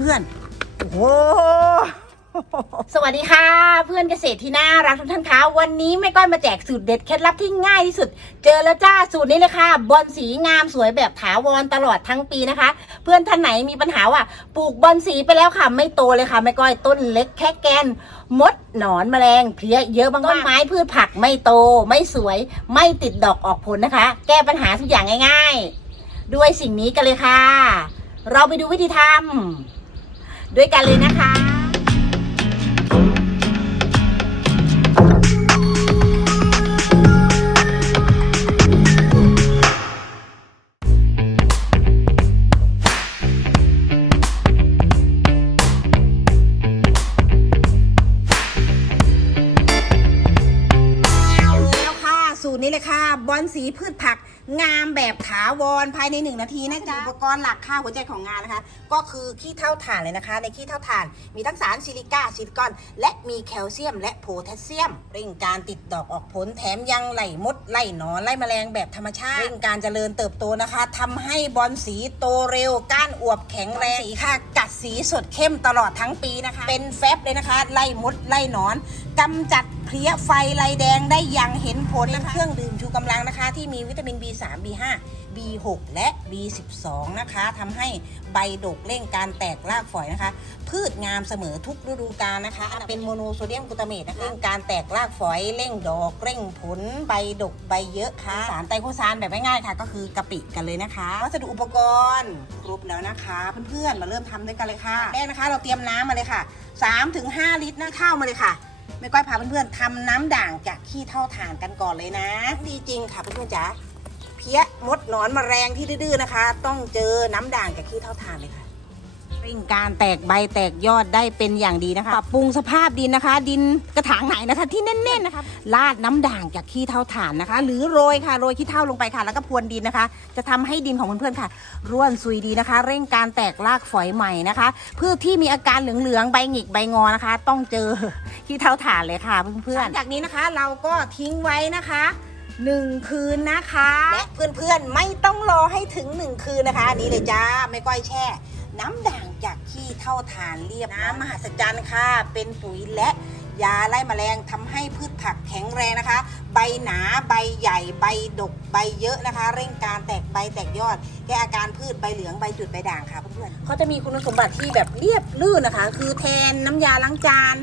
เพื่อนๆโอ้โหสวัสดีค่ะ เพื่อนเกษตรที่น่ารักทุกท่านคะวันนี้แม่ก้อยมาแจกสูตรเด็ดเคล็ดลับที่ง่ายที่สุด เจอแล้วจ้าสูตรนี้เลยค่ะบอลสีงามสวยแบบถาวรตลอดทั้งปีนะคะ เพื่อนท่านไหนมีปัญหาว่าปลูกบอลสีไปแล้วค่ะ ไม่โตเลยค่ะแม่ก้อยต้นเล็กแค่แกนมดหนอนแมลงเพลี้ยเยอะมากต้นไม้พืชผักไม่โต ไม่สวย ไม่ติดดอกออกผลนะคะ แก้ปัญหาทุกอย่างง่าย ๆ ด้วยสิ่งนี้กันเลยค่ะ เราไปดูวิธีทำ ด้วยกันเลยนะคะ แล้วค่ะ สูตรนี้เลยค่ะ บอลสีพืชผัก งามแบบถาวรภายในหนึ่งนาทีนะจ๊ะอุปกรณ์หลักค่าหัวใจของงานนะคะ ก็คือขี้เท่าถ่านเลยนะคะ ในขี้เท่าถ่าน มีทั้งสารซิลิก้าซิลิคอน และมีแคลเซียม และโพแทสเซียม เร่งการติดดอกออกผลแถมยังไล่มดไล่หนอนไล่แมลงแบบธรรมชาติ เร่งการเจริญเติบโตนะคะทำให้บอลสีโตเร็ว ก้านอวบแข็งแรงสีค่ะกัดสีสดเข้มตลอดทั้งปีนะคะ เป็นแฟบเลยนะคะ ไล่มดไล่หนอนกำจัดเพลี้ยไฟลายแดงได้อย่างเห็นผลนะคะเครื่องดื่มชูกำลังนะคะ ที่มีวิตามิน3 B5 B6 และ B12 นะคะทำให้ใบดกเร่งการแตกรากฝอยนะคะ พืชงามเสมอทุกฤดูกาลนะคะ เป็นโมโนโซเดียมกลูตาเมตนะคะเร่งการแตกรากฝอยเร่งดอกเร่งผลใบดกใบเยอะค่ะ สารไตรโคซานแบบง่ายๆค่ะ ก็คือกะปิกันเลยนะคะวัสดุอุปกรณ์ครบแล้วนะคะ เพื่อนๆมาเริ่มทำด้วยกันเลยค่ะแรกนะคะ เราเตรียมน้ำมาเลยค่ะ 3-5 ลิตรนะข้าวมาเลยค่ะไม่ก้อยพาเพื่อนๆทำน้ำด่างจากขี้เท่าถ่านกันก่อนเลยนะ ดีจริงค่ะเพื่อนๆจ๋า พี้ยมดหนอนมแมลงที่ดื้อๆนะคะ ต้องเจอน้ำด่างจากขี้เท่าถ่านเลยค่ะเร่งการแตกใบแตกยอดได้เป็นอย่างดีนะคะปรับปรุงสภาพดินนะคะ ดินกระถางไหนนะคะ ที่แน่นๆนะคะลาดน้ำด่างจากขี้เท่าถ่านนะคะ หรือโรยค่ะโรยขี้เท่าลงไปค่ะ แล้วก็พรวนดินนะคะ จะทำให้ดินของเพื่อนๆค่ะ ร่วนซุยดีนะคะ เร่งการแตกรากฝอยใหม่นะคะพืชที่มีอาการเหลืองๆใบหงิกใบงอนะคะ ต้องเจอขี้เท่าถ่านเลยค่ะเพื่อนๆจากนี้นะคะ เราก็ทิ้งไว้นะคะ หนึ่งคืนนะคะ และเพื่อนๆไม่ต้องรอให้ถึงหนึ่งคืนนะคะ นี่เลยจ้าไม่ก้อยแช่ น้ำด่างจากขี้เท่าถ่านเรียบน้ำมหัศจรรย์ค่ะ เป็นปุ๋ยและยาไล่แมลงทำให้พืชผักแข็งแรงนะคะ ใบหนาใบใหญ่ใบดกใบเยอะนะคะ เร่งการแตกใบแตกยอด แก้อาการพืชใบเหลืองใบจุดใบด่างค่ะเพื่อนๆเขาจะมีคุณสมบัติที่แบบเรียบลื่นนะคะ คือแทนน้ำยาล้างจาน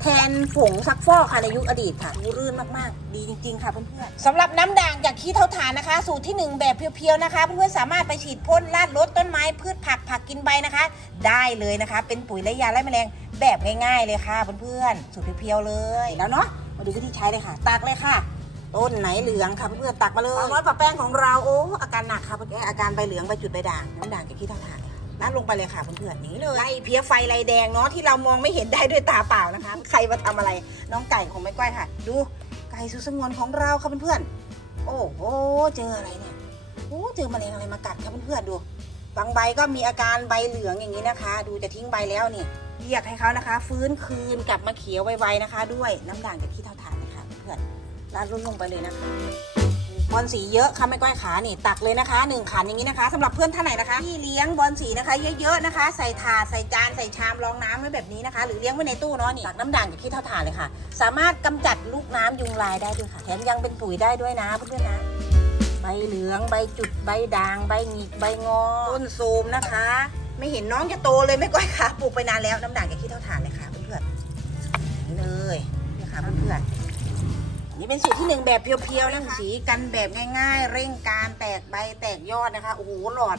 แทนฝงซักฟอกค่ะในยุคอดีตค่ะรื่นมากๆ ดีจริง ๆ ค่ะเพื่อนๆสำหรับน้ำด่างจากขี้เท่าฐานนะคะ สูตรที่หนึ่งแบบเพียวๆนะคะเพื่อนๆสามารถไปฉีดพ่นลาดรดต้นไม้พืชผักผักกินใบนะคะ ได้เลยนะคะ เป็นปุ๋ยและยาไล่แมลงแบบง่ายๆเลยค่ะเพื่อนๆสูตรเพียวๆเลยแล้วเนาะมาดูวิธีใช้เลยค่ะตักเลยค่ะต้นไหนเหลืองค่ะเพื่อนๆตักมาเลยร้อนปะแป้งของเราโอ้อาการหนักค่ะเพื่อนๆอาการใบเหลืองใบจุดใบด่างน้ำด่างจากขี้เท่าฐาน เลยค่ะลาดลงไปเลยค่ะเพื่อนๆอย่างนี้เลยไล่เพี้ยไฟไล่แดงเนาะที่เรามองไม่เห็นได้ด้วยตาเปล่านะคะ ใครมาทำอะไรน้องไก่ของแม่ก้อยค่ะ ดูไก่สุสงวนของเราค่ะเพื่อนๆโอ้โหเจออะไรเนี่ยโอ้เจอแมลงอะไรมากัดค่ะเพื่อนๆดูบางใบก็มีอาการใบเหลืองอย่างนี้นะคะ ดูจะทิ้งใบแล้วนี่เรียกให้เขานะคะ ฟื้นคืนกลับมาเขียวไวๆนะคะ ด้วยน้ำด่างจากที่เท่าฐานนะคะเพื่อนๆลาดลงไปเลยนะคะ บอลสีเยอะค่ะไม่ก้อยขานี่ตักเลยนะคะหนึ่งขันอย่างนี้นะคะสำหรับเพื่อนท่านไหนนะคะที่เลี้ยงบอลสีนะคะ เยอะๆนะคะ ใส่ถาดใส่จานใส่ชามรองน้ำไว้แบบนี้นะคะ หรือเลี้ยงไว้ในตู้เนาะนี่ตักน้ำด่างจากขี้เท่าถานเลยค่ะ สามารถกำจัดลูกน้ำยุงลายได้ด้วยค่ะแถมยังเป็นปุ๋ยได้ด้วยนะเพื่อนๆนะใบเหลืองใบจุดใบด่างใบหงิกใบงอต้นโทมนะคะ ไม่เห็นน้องจะโตเลยไม่ก้อยค่ะปลูกไปนานแล้วน้ำด่างจากขี้เท่าถานเลยค่ะเพื่อนๆเลยนี่ค่ะเพื่อนๆ นี่เป็นสูตรที่หนึ่งแบบเพียวๆนะคะสีกันแบบง่ายๆ เร่งการแตกใบแตกยอดนะคะโอ้โหหลอด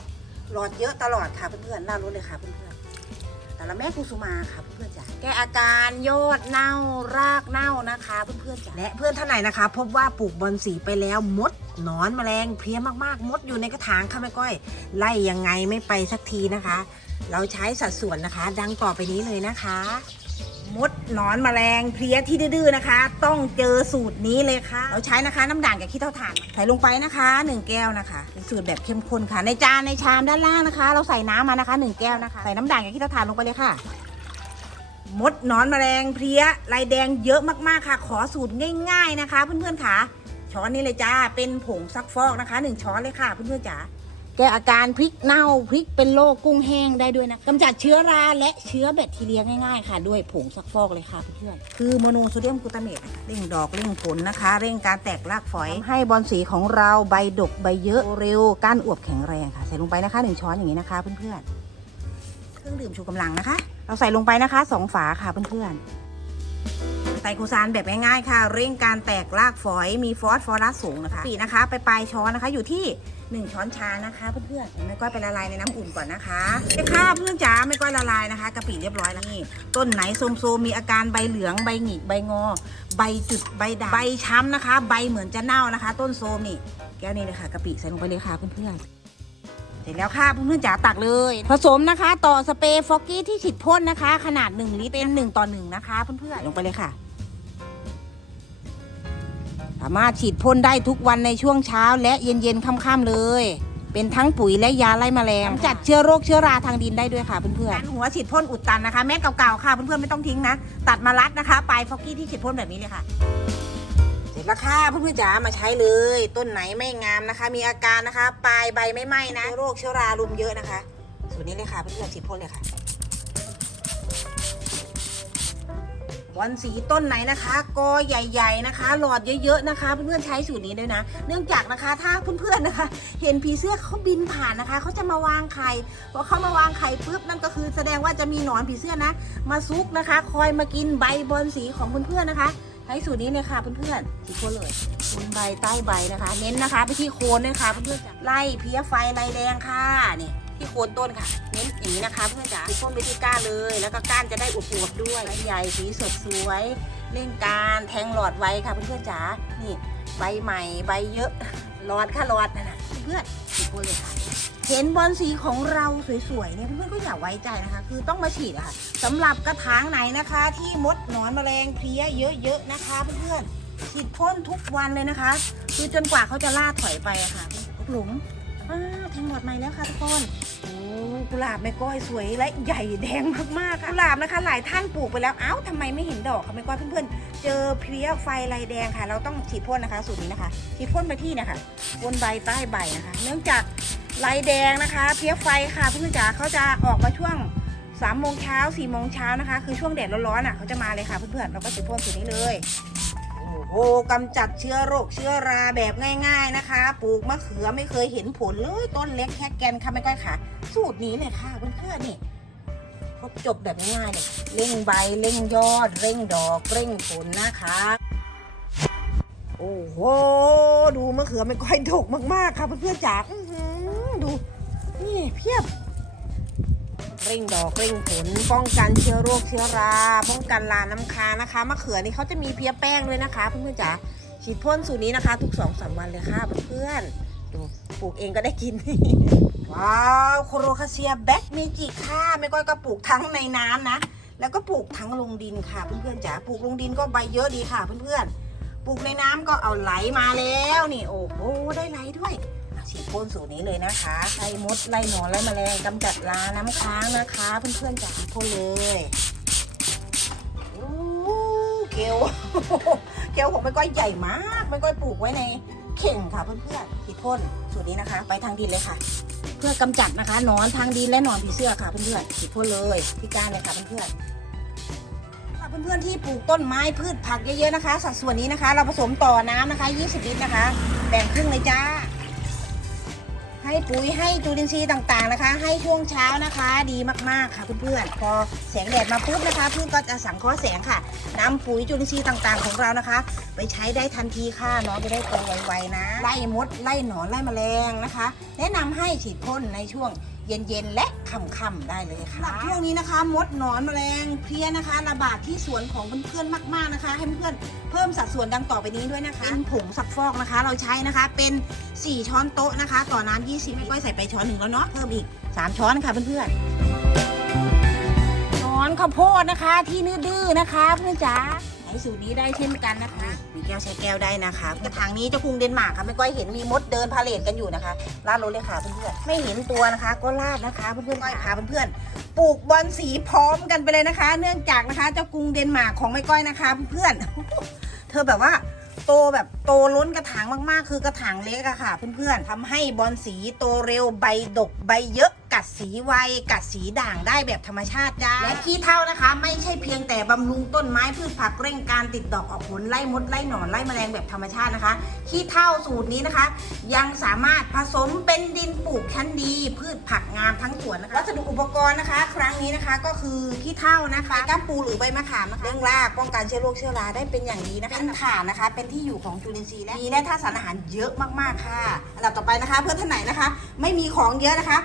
หลอดเยอะตลอดค่ะเพื่อนๆน่ารู้เลยค่ะเพื่อนๆแต่ละแม่กุสุมาค่ะเพื่อนๆจ้ะแก้อาการยอดเน่ารากเน่านะคะเพื่อนๆจ้ะและเพื่อนท่านไหนนะคะ พบว่าปลูกบอนสีไปแล้วมดหนอนแมลงเพี้ยมากๆ มดอยู่ในกระถางค่ะแม่ก้อย ไล่ยังไงไม่ไปสักทีนะคะ เราใช้สัดส่วนนะคะ ดังต่อไปนี้เลยนะคะ มดหนอนแมลงเพลี้ยที่ดื้อๆนะคะ ต้องเจอสูตรนี้เลยค่ะ เราใช้นะคะ น้ำด่างกับขี้เท่าถ่านใส่ลงไปนะคะหนึ่งแก้วนะคะเป็นสูตรแบบเข้มข้นค่ะ ในจานในชามด้านล่างนะคะ เราใส่น้ำมานะคะหนึ่งแก้วนะคะใส่น้ำด่างกับขี้เท่าถ่านลงไปเลยค่ะมดหนอนแมลงเพลี้ยลายแดงเยอะมากๆค่ะ ขอสูตรง่าย ๆนะคะ เพื่อนๆค่ะช้อนนี้เลยจ้าเป็นผงซักฟอกนะคะหนึ่งช้อนเลยค่ะเพื่อนๆจ๋า แก้อาการพริกเน่าพริกเป็นโรคกุ้งแห้งได้ด้วยนะกำจัดเชื้อราและเชื้อแบคทีเรียง่ายๆ ค่ะ ด้วยผงซักฟอกเลยค่ะเพื่อนๆคือโมโนโซเดียมกลูตาเมตเร่งดอกเร่งผลนะคะ เร่งการแตกรากฝอยให้บอลสีของเราใบดกใบเยอะเร็วก้านอวบแข็งแรงค่ะ ใส่ลงไปนะคะหนึ่งช้อนอย่างนี้นะคะเพื่อนๆเครื่องดื่มชูกำลังนะคะ เราใส่ลงไปนะคะสองฝาค่ะเพื่อนๆไตรโคซานแบบง่ายๆค่ะ เร่งการแตกรากฝอยมีฟอสฟอรัสสูงนะคะปีนะคะ ไปปลายช้อนนะคะอยู่ที่ 1 ช้อนชานะคะเพื่อนๆไม่ก้อยไปละลายในน้ำอุ่นก่อนนะคะเจ้าค่ะเพื่อนจ๋าไม่ก้อยละลายนะคะกะปิเรียบร้อยแล้วนี่ต้นไหนโซมๆมีอาการใบเหลืองใบหงิกใบงอ ใบจุดใบด่างใบช้ำนะคะ ใบเหมือนจะเน่านะคะ ต้นโซมนี่แก้วนี้เลยค่ะกะปิใส่ลงไปเลยค่ะเพื่อนๆเสร็จแล้วค่ะเพื่อนๆจ๋าตักเลย ผสมนะคะ ต่อสเปรย์ฟอกกี้ที่ฉีดพ่นนะคะ ขนาด 1 ลิตรเป็น 1 ต่อ 1 นะคะ เพื่อนๆลงไปเลยค่ะ สามารถฉีดพ่นได้ทุกวันในช่วงเช้า และเย็นๆค่ำๆเลย เป็นทั้งปุ๋ยและยาไล่แมลงกำจัดเชื้อโรคเชื้อราทางดินได้ด้วยค่ะเพื่อนๆหัวฉีดพ่นอุดตันนะคะแม็กเก่าๆค่ะเพื่อนๆไม่ต้องทิ้งนะ ตัดมารัดนะคะปลายฟอกกี้ที่ฉีดพ่นแบบนี้เลยค่ะเสร็จแล้วค่ะเพื่อนๆจ๋ามาใช้เลย ต้นไหนไม่งามนะคะ มีอาการนะคะ ปลายใบไม่ไหม้นะเชื้อโรคเชื้อรารุมเยอะนะคะสูตรนี้เลยค่ะเพื่อนๆฉีดพ่นเลยค่ะ อลสีต้นไหนนะคะกอใหญ่ ๆนะคะ หลอดเยอะๆนะคะเพื่อนๆใช้สูตรนี้ด้วยนะ เนื่องจากนะคะถ้าเพื่อนๆนะคะ เห็นผีเสื้อเขาบินผ่านนะคะเขาจะมาวางไข่พอเขามาวางไข่ปุ๊บนั่นก็คือ แสดงว่าจะมีหนอนผีเสื้อนะ มาซุกนะคะ คอยมากินใบบอลสีของเพื่อนๆนะคะใช้สูตรนี้เลยค่ะเพื่อนๆสีโคนเลยบนใบใต้ใบนะคะ เน้นนะคะไปที่โคนเลยค่ะเพื่อนๆไล่เพี้ยไฟไล่แดงค่ะนี่ ที่โคนต้นค่ะ เน้นอย่างนี้นะคะเพื่อนจ๋าสีส้มไปที่ก้านเลย แล้วก็ก้านจะได้อวบๆด้วยใบใหญ่สีสดสวยเร่งการแทงหลอดไว้ค่ะเพื่อนๆจ๋านี่ใบใหม่ใบเยอะหลอดค่ะหลอดนั่นนะเพื่อนสีโคนเลยค่ะเห็นบอลสีของเราสวยๆเนี่ยเพื่อนๆก็อย่าไว้ใจนะคะ คือต้องมาฉีดอะค่ะสำหรับกระถางไหนนะคะ ที่มดหนอนแมลงเพลี้ยเยอะๆนะคะเพื่อนๆฉีดพ่นทุกวันเลยนะคะ คือจนกว่าเขาจะล่าถอยไปอะค่ะหลุมอ่าแทงหลอดใหม่แล้วค่ะทุกคน โอ้กุหลาบแม่ก้อยสวยและใหญ่แดงมากๆค่ะกุหลาบนะคะ หลายท่านปลูกไปแล้วเอ้าทำไมไม่เห็นดอกคะแม่ก้อยเพื่อนๆ เจอเพลี้ยไฟลายแดงค่ะ เราต้องฉีดพ่นนะคะสูตรนี้นะคะฉีดพ่นไปที่นะคะบนใบใต้ใบนะคะ เนื่องจากลายแดงนะคะ เพี้ยไฟค่ะเพื่อนๆจ๋าเขาจะออกมาช่วง3ามโมงเช้า4ี่โมงเช้านะคะ คือช่วงแดดร้อนๆอะเขาจะมาเลยค่ะเพื่อนๆเราก็ฉีดพ่นสูตรนี้เลย โอ้กำจัดเชื้อโรคเชื้อราแบบง่าย ๆนะคะ ปลูกมะเขือไม่เคยเห็นผลเลยต้นเล็กแค่แกนค่ะไม่ก้อยค่ะ สูตรนี้เลยค่ะเพื่อนๆนี่ครบจบแบบง่ายๆเลยเร่งใบเร่งยอด เร่งดอกเร่งผลนะคะ โอ้โหดูมะเขือไม่ก้อยดกมากๆค่ะเพื่อนๆจ๋าดูนี่เพียบ เร่งดอกเร่งผล ป้องกันเชื้อโรคเชื้อรา ป้องกันลาน้ำค้างนะคะมะเขือนี่เขาจะมีเพียแป้งด้วยนะคะเพื่อนๆจ๋าฉีดพ่นสูตรนี้นะคะ ทุกสองสามวันเลยค่ะเพื่อนๆดูปลูกเองก็ได้กิน ว้าวโคโรคาเซียแบ็กเมจิค่ะไม่ก้อยก็ปลูกทั้งในน้ำนะ แล้วก็ปลูกทั้งลงดินค่ะเพื่อนๆจ๋าปลูกลงดินก็ใบเยอะดีค่ะเพื่อนๆปลูกในน้ำก็เอาไหลมาแล้วนี่โอ้โหได้ไหลด้วย ฉีดพ่นสูตรนี้เลยนะคะไล่มดไล่หนอนไล่แมลงกำจัดราน้ำค้างนะคะ เพื่อนๆจ๋าพ่นเลยโอ้เกลเกลของไม่ก้อยใหญ่มากไม่ก้อยปลูกไว้ในเข่งค่ะเพื่อนๆฉีดพ่นสูตรนี้นะคะ ไปทางดินเลยค่ะ เพื่อกำจัดนะคะหนอนทางดินและหนอนผีเสื้อค่ะเพื่อนๆฉีดพ่นเลยที่ก้านเลยค่ะเพื่อนๆเพื่อนๆที่ปลูกต้นไม้พืชผักเยอะๆนะคะ สัดส่วนนี้นะคะ เราผสมต่อน้ำนะคะ 20 ลิตรนะคะ แบ่งครึ่งเลยจ้า ให้ปุ๋ยให้จุลินทรีย์ต่างๆนะคะ ให้ช่วงเช้านะคะ ดีมากๆค่ะเพื่อนๆพอแสงแดดมาปุ๊บนะคะพืชก็จะสังเคราะห์แสงค่ะนำปุ๋ยจุลินทรีย์ต่างๆ ของเรานะคะ ไปใช้ได้ทันทีค่ะเนาะจะได้โตไวๆนะไล่มดไล่หนอนไล่แมลงนะคะ แนะนำให้ฉีดพ่นในช่วง เย็นๆและค่ำๆได้เลยค่ะ ช่วงนี้นะคะ มดหนอนแมลงเพลี้ยนะคะ ระบาดที่สวนของเพื่อนๆมาก ๆนะคะ ให้เพื่อนๆเพิ่มสัดส่วนดังต่อไปนี้ด้วยนะคะเป็นผงซักฟอกนะคะ เราใช้นะคะเป็น 4 ช้อนโต๊ะนะคะ ต่อน้ำ20ไม่ก้อยใส่ไปช้อนหนึ่งแล้วเนาะเพิ่มอีก 3 ช้อนค่ะเพื่อนๆช้อนข้าวโพดนะคะที่ดื้อๆนะคะเพื่อนจ๋าใช้สูตรนี้ได้เช่นกันนะคะมีแก้วใช้แก้วได้นะคะ กระถางนี้เจ้าคุงเดนมาร์กค่ะไม่ก้อยเห็นมีมดเดินพาเลทกันอยู่นะคะลาดรถเลยค่ะเพื่อนๆไม่เห็นตัวนะคะ ก็ลาดนะคะเพื่อนๆก้อยพาเพื่อนๆปลูกบอลสีพร้อมกันไปเลยนะคะ เนื่องจากนะคะเจ้ากรุงเดนมาร์กของไม่ก้อยนะคะเพื่อนๆเธอแบบว่าโตแบบโตล้นกระถางมากๆ คือกระถางเล็กอะค่ะ เพื่อนๆทำให้บอลสีโตเร็วใบดกใบเยอะ กัดสีไว กัดสีด่างได้แบบธรรมชาติจ้าและขี้เท่านะคะ ไม่ใช่เพียงแต่บำรุงต้นไม้พืชผักเร่งการติดดอกออกผลไล่มดไล่หนอนไล่แมลงแบบธรรมชาตินะคะขี้เท่าสูตรนี้นะคะ ยังสามารถผสมเป็นดินปลูกชั้นดี พืชผักงามทั้งสวนนะคะวัสดุอุปกรณ์นะคะ ครั้งนี้นะคะก็คือขี้เท่านะคะก้ามปูหรือใบมะขามนะคะเรื่องรากป้องกันเชื้อโรคเชื้อราได้เป็นอย่างดีนะคะเป็นฐานนะคะ เป็นที่อยู่ของจุลินทรีย์และมีแร่ธาตุสารอาหารเยอะมากๆค่ะอันดับต่อไปนะคะ เพื่อนท่านไหนนะคะ ไม่มีของเยอะนะคะ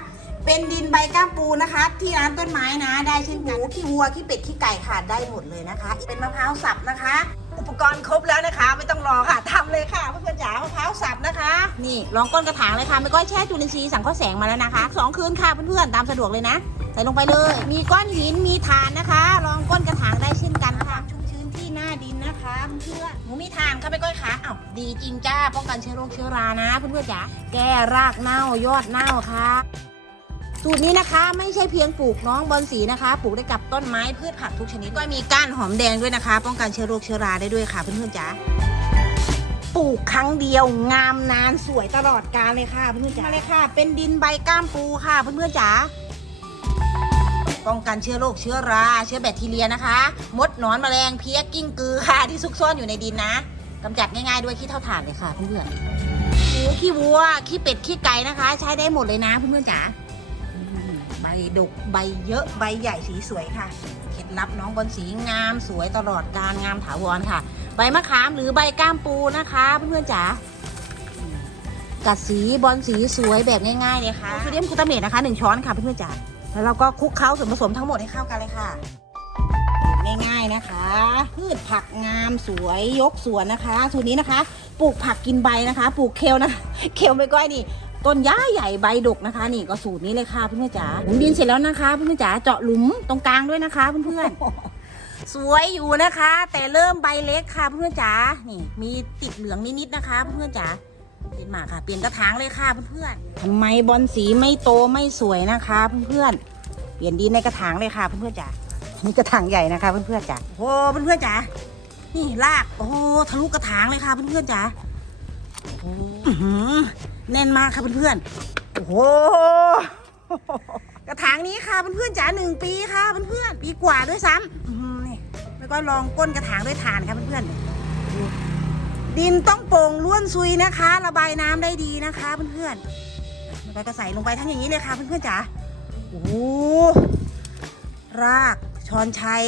เป็นดินใบก้ามปูนะคะ ที่ร้านต้นไม้นะ ได้เช่นหมูขี้วัวขี้เป็ดขี้ไก่ค่ะได้หมดเลยนะคะ เป็นมะพร้าวสับนะคะ อุปกรณ์ครบแล้วนะคะ ไม่ต้องรอค่ะทำเลยค่ะเพื่อนๆจ๋ามะพร้าวสับนะคะ นี่ลองก้นกระถางเลยค่ะไม่ก้อยแช่จุลินทรีย์สังเคราะห์แสงมาแล้วนะคะสองคืนค่ะเพื่อนๆตามสะดวกเลยนะใส่ลงไปเลย มีก้อนหินมีฐานนะคะลองก้นกระถางได้เช่นกันค่ะชุ่มชื้นที่หน้าดินนะคะเพื่อนหนูมีฐานค่ะไม่ก้อยคะอ้าวดีจริงจ้าป้องกันเชื้อโรคเชื้อรานะเพื่อนๆจ๋าแก้รากเน่ายอดเน่าค่ะ สูตรนี้นะคะไม่ใช่เพียงปลูกน้องบอลสีนะคะ ปลูกได้กับต้นไม้พืชผักทุกชนิดก็มีก้านหอมแดงด้วยนะคะ ป้องกันเชื้อโรคเชื้อราได้ด้วยค่ะเพื่อนๆจ๋าปลูกครั้งเดียวงามนานสวยตลอดกาลเลยค่ะเพื่อนๆจ๋ามาเลยค่ะ เป็นดินใบก้ามปูค่ะเพื่อนๆจ๋าป้องกันเชื้อโรคเชื้อรา เชื้อแบคทีเรียนะคะ มดหนอนแมลงเพี้ยกิ้งกือค่ะที่ซุกซ่อนอยู่ในดินนะกำจัดง่ายๆด้วยขี้เท่าถ่านเลยค่ะเพื่อนๆขี้วัวขี้เป็ดขี้ไก่นะคะ ใช้ได้หมดเลยนะเพื่อนๆจ๋าอืม ใบดกใบเยอะใบใหญ่สีสวยค่ะเคล็ดลับน้องบอลสีงามสวยตลอดการงามถาวรค่ะ ใบมะขามหรือใบก้ามปูนะคะเพื่อนๆจ๋าอืมกัดสีบอลสีสวยแบบง่ายๆเลยค่ะโซเดียมกลูตาเมตนะคะหนึ่งช้อนค่ะเพื่อนๆจ๋าแล้วเราก็คลุกเคล้าส่วนผสมทั้งหมดให้เข้ากันเลยค่ะง่ายๆนะคะ พืชผักงามสวยยกสวนนะคะ สูตรนี้นะคะ ปลูกผักกินใบนะคะ ปลูกเคลนะ เคลไม่ก้อยนี่ ต้นย้าใหญ่ใบดกนะคะ นี่ก็สูตรนี้เลยค่ะเพื่อนๆจ๋าหุมดินเสร็จแล้วนะคะเพื่อนๆจ๋าเจาะหลุมตรงกลางด้วยนะคะเพื่อนๆสวยอยู่นะคะ แต่เริ่มใบเล็กค่ะเพื่อนๆจ๋านี่ มีติดเหลืองนิดๆนะคะเพื่อนๆจ๋าเป็นหมากค่ะเปลี่ยนกระถางเลยค่ะเพื่อนๆทำไมบอลสีไม่โตไม่สวยนะคะเพื่อนๆเปลี่ยนดินในกระถางเลยค่ะเพื่อนๆจ๋านี่กระถางใหญ่นะคะเพื่อนๆจ๋าโอ้เพื่อนๆจ๋านี่รากโอ้ทะลุกระถางเลยค่ะเพื่อนๆจ๋าโอ้ แน่นมากค่ะเพื่อนๆ โอ้โห กระถางนี้ค่ะเพื่อนๆจ๋าหนึ่งปีค่ะเพื่อนๆ ปีกว่าด้วยซ้ำนี่แล้วก็ลองก้นกระถางด้วยถ่านค่ะเพื่อนๆดูดินต้องโปร่งล้วนซุยนะคะ ระบายน้ำได้ดีนะคะเพื่อนๆแล้วก็ใส่ลงไปทั้งอย่างนี้เลยค่ะเพื่อนๆจ๋า โอ้โห รากชอนชัย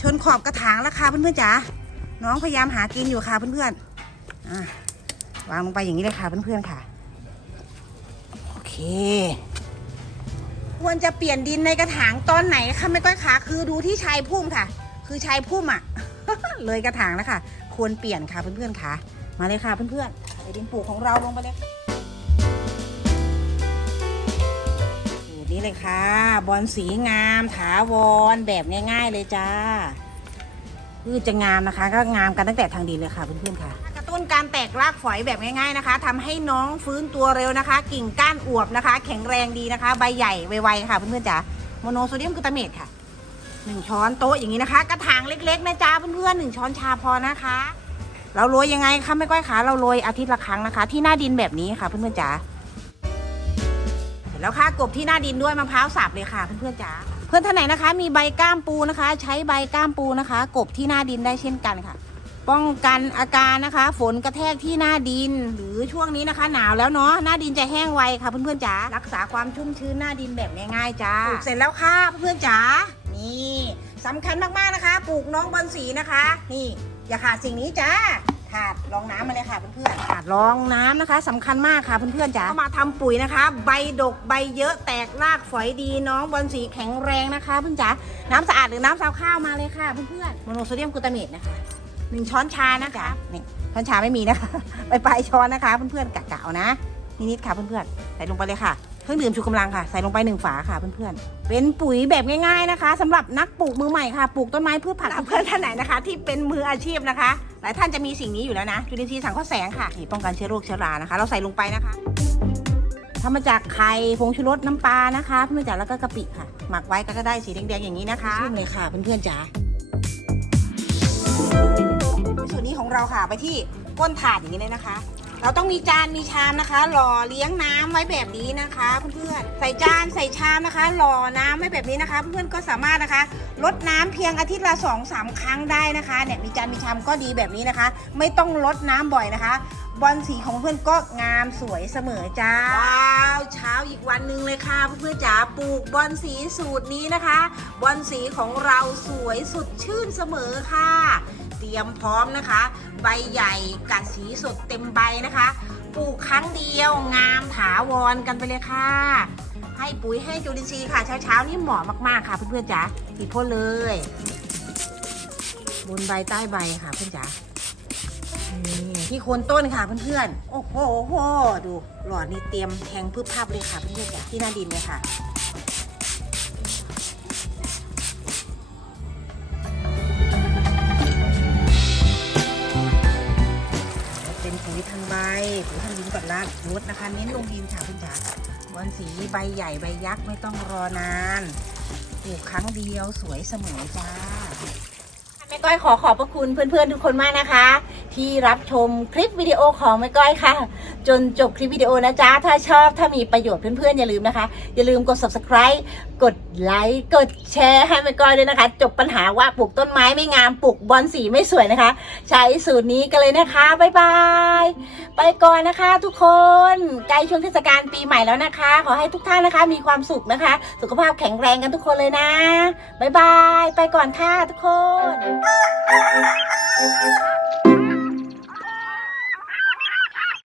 ชนขอบกระถางแล้วค่ะเพื่อนๆจ๋า น้องพยายามหากินอยู่ค่ะเพื่อนๆ อะวางลงไปอย่างนี้เลยค่ะเพื่อนๆค่ะ ควรจะเปลี่ยนดินในกระถางตอนไหนคะไม่ก้อยขาคือดูที่ชายพุ่มค่ะ คือชายพุ่มอะ เลยกระถางแล้วค่ะ ควรเปลี่ยนค่ะเพื่อนๆค่ะ มาเลยค่ะเพื่อนๆใส่ดินปลูกของเราลงไปเลยสูตรนี้เลยค่ะ บอลสีงามถาวรแบบง่าย ๆ เลยจ้าพืชจะงามนะคะ ก็งามกันตั้งแต่ทางดินเลยค่ะเพื่อนๆค่ะ ต้นการแตกรากฝอยแบบง่าย ๆนะคะทำให้น้องฟื้นตัวเร็วนะคะ กิ่งก้านอวบนะคะ แข็งแรงดีนะคะ ใบใหญ่ไวๆค่ะเพื่อนๆจ๋าโมโนโซเดียมกลูตาเมตค่ะหนึ่งช้อนโต๊ะอย่างนี้นะคะ กระถางเล็กๆนะจ๊ะเพื่อนๆหนึ่งช้อนชาพอนะคะ เราโรยยังไงคะไม่ก้อยขาเราโรยอาทิตย์ละครั้งนะคะ ที่หน้าดินแบบนี้ค่ะเพื่อนๆจ๋าเสร็จแล้วค่ะกบที่หน้าดินด้วยมะพร้าวสับเลยค่ะเพื่อนๆจ๋าเพื่อนท่านไหนนะคะ มีใบก้ามปูนะคะ ใช้ใบก้ามปูนะคะ กบที่หน้าดินได้เช่นกันค่ะ ป้องกันอาการนะคะ ฝนกระแทกที่หน้าดิน หรือช่วงนี้นะคะ หนาวแล้วเนาะหน้าดินจะแห้งไวค่ะเพื่อนๆจ๋ารักษาความชุ่มชื้นหน้าดินแบบง่ายๆจ้าปลูกเสร็จแล้วค่ะเพื่อนๆจ๋านี่สำคัญมากๆนะคะ ปลูกน้องบอลสีนะคะ นี่อย่าขาดสิ่งนี้จ้าถาดรองน้ำมาเลยค่ะเพื่อนๆถาดรองน้ำนะคะสำคัญมากค่ะเพื่อนๆจ๋าก็มาทำปุ๋ยนะคะ ใบดกใบเยอะแตกรากฝอยดีน้องบอลสีแข็งแรงนะคะเพื่อนจ๋าน้ำสะอาดหรือน้ำซาวข้าวมาเลยค่ะเพื่อนๆโมโนโซเดียมกลูตาเมตนะคะ หนึ่งช้อนชานะคะนี่ช้อนชาไม่มีนะคะ ไปปลายช้อนนะคะ เพื่อนๆกะๆเอานะนิดๆค่ะเพื่อนๆใส่ลงไปเลยค่ะเครื่องดื่มชูกำลังค่ะใส่ลงไปหนึ่งฝาค่ะเพื่อนๆเป็นปุ๋ยแบบง่าย ๆนะคะสำหรับนักปลูกมือใหม่ค่ะปลูกต้นไม้พืชผักเพื่อนท่านไหนนะคะ ที่เป็นมืออาชีพนะคะ หลายท่านจะมีสิ่งนี้อยู่แล้วนะจุลินทรีย์สังเคราะห์แสงค่ะนี่ป้องกันเชื้อโรคเชื้อรานะคะ เราใส่ลงไปนะคะทำมาจากไข่ผงชูรสน้ำปลานะคะเพื่อนๆจ๋าแล้วก็กะปิค่ะ หมักไว้ก็ได้สีแดงๆอย่างนี้นะคะชุ่มเลยค่ะเพื่อนๆจ๋าส่วนนี้ ของเราค่ะไปที่ก้นถาดอย่างนี้เลยนะคะ เราต้องมีจานมีชามนะคะหล่อเลี้ยงน้ำไว้แบบนี้นะคะเพื่อนๆใส่จานใส่ชามนะคะหล่อน้ำไว้แบบนี้นะคะ เพื่อนๆก็สามารถนะคะลดน้ำเพียงอาทิตย์ละสองสามครั้งได้นะคะเนี่ยมีจานมีชามก็ดีแบบนี้นะคะ ไม่ต้องลดน้ำบ่อยนะคะ บอลสีของเพื่อนก็งามสวยเสมอจ้าว้าวเช้าอีกวันหนึ่งเลยค่ะเพื่อนๆจ๋าปลูกบอลสีสูตรนี้นะคะ บอลสีของเราสวยสดชื่นเสมอค่ะ เตรียมพร้อมนะคะ ใบใหญ่กัดสีสดเต็มใบนะคะ ปลูกครั้งเดียวงามถาวรกันไปเลยค่ะ ให้ปุ๋ยให้จุลินทรีย์ค่ะ เช้าๆนี่เหมาะมากๆค่ะเพื่อนๆจ๋าติดพ่นเลย บนใบใต้ใบค่ะเพื่อนจ๋าที่โคนต้นค่ะเพื่อนๆโอ้โหโอ้โห ดูหลอดนี่เตรียมแทงพืบภาพเลยค่ะเพื่อนๆจากที่หน้าดินเลยค่ะ ทางดินก่อนละลดนะคะ เน้นลงดินค่ะเพื่อนจ๋าบอลสีใบใหญ่ใบยักษ์ไม่ต้องรอนานปลูกครั้งเดียวสวยเสมอจ้า ม่ก้อยขอขอบพระคุณเพื่อนๆทุกคนมากนะคะ ที่รับชมคลิปวิดีโอของแม่ก้อยค่ะ จนจบคลิปวิดีโอนะจ๊ะ ถ้าชอบถ้ามีประโยชน์เพื่อนๆอย่าลืมนะคะ อย่าลืมกด subscribe กดไลค์กดแชร์ให้แม่ก้อยด้วยนะคะ จบปัญหาว่าปลูกต้นไม้ไม่งามปลูกบอลสีไม่สวยนะคะ ใช้สูตรนี้กันเลยนะคะบ๊ายบายไปก่อนนะคะ ทุกคนใกล้ช่วงเทศกาลปีใหม่แล้วนะคะ ขอให้ทุกท่านนะคะ มีความสุขนะคะ สุขภาพแข็งแรงกันทุกคนเลยนะบ๊ายบายไปก่อนค่ะทุกคน Música